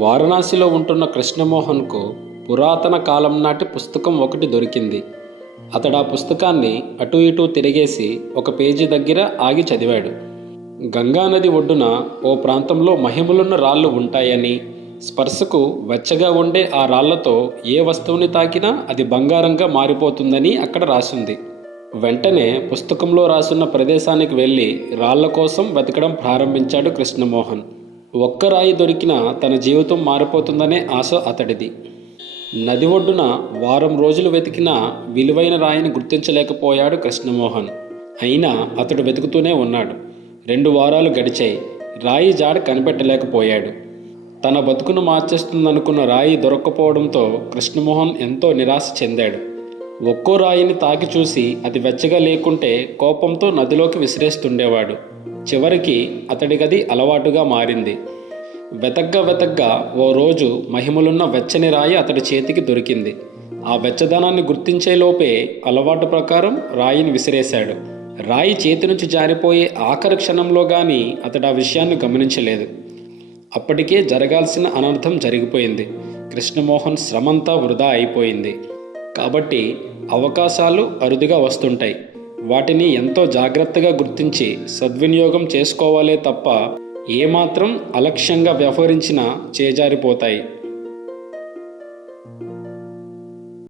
వారణాసిలో ఉంటున్న కృష్ణమోహన్కు పురాతన కాలం నాటి పుస్తకం ఒకటి దొరికింది. అతడు ఆ పుస్తకాన్ని అటూ ఇటూ తిరిగేసి ఒక పేజీ దగ్గర ఆగి చదివాడు. గంగానది ఒడ్డున ఓ ప్రాంతంలో మహిమలున్న రాళ్ళు ఉంటాయని, స్పర్శకు వెచ్చగా ఉండే ఆ రాళ్లతో ఏ వస్తువుని తాకినా అది బంగారంగా మారిపోతుందని అక్కడ రాసుంది. వెంటనే పుస్తకంలో రాసున్న ప్రదేశానికి వెళ్ళి రాళ్ల కోసం వెతకడం ప్రారంభించాడు కృష్ణమోహన్. ఒక్క రాయి దొరికినా తన జీవితం మారిపోతుందనే ఆశ అతడిది. నది ఒడ్డున వారం రోజులు వెతికినా విలువైన రాయిని గుర్తించలేకపోయాడు కృష్ణమోహన్. అయినా అతడు వెతుకుతూనే ఉన్నాడు. 2 వారాలు గడిచాయి. రాయి జాడ కనిపెట్టలేకపోయాడు. తన బతుకును మార్చేస్తుందనుకున్న రాయి దొరక్కపోవడంతో కృష్ణమోహన్ ఎంతో నిరాశ చెందాడు. ఒక్కో రాయిని తాకి చూసి అది వెచ్చగా లేకుంటే కోపంతో నదిలోకి విసిరేస్తుండేవాడు. చివరికి అతడికది అలవాటుగా మారింది. వెతగ్గా ఓ రోజు మహిమలున్న వెచ్చని రాయి అతడి చేతికి దొరికింది. ఆ వెచ్చదనాన్ని గుర్తించేలోపే అలవాటు ప్రకారం రాయిని విసిరేశాడు. రాయి చేతి నుంచి జారిపోయే ఆఖరి క్షణంలో కానీ అతడు ఆ విషయాన్ని గమనించలేదు. అప్పటికే జరగాల్సిన అనర్థం జరిగిపోయింది. కృష్ణమోహన్ శ్రమంతా వృధా అయిపోయింది. కాబట్టి అవకాశాలు అరుదుగా వస్తుంటాయి. వాటిని ఎంతో జాగ్రత్తగా గుర్తించి సద్వినియోగం చేసుకోవాలే తప్ప ఏమాత్రం అలక్ష్యంగా వ్యవహరించినా చేజారిపోతాయి.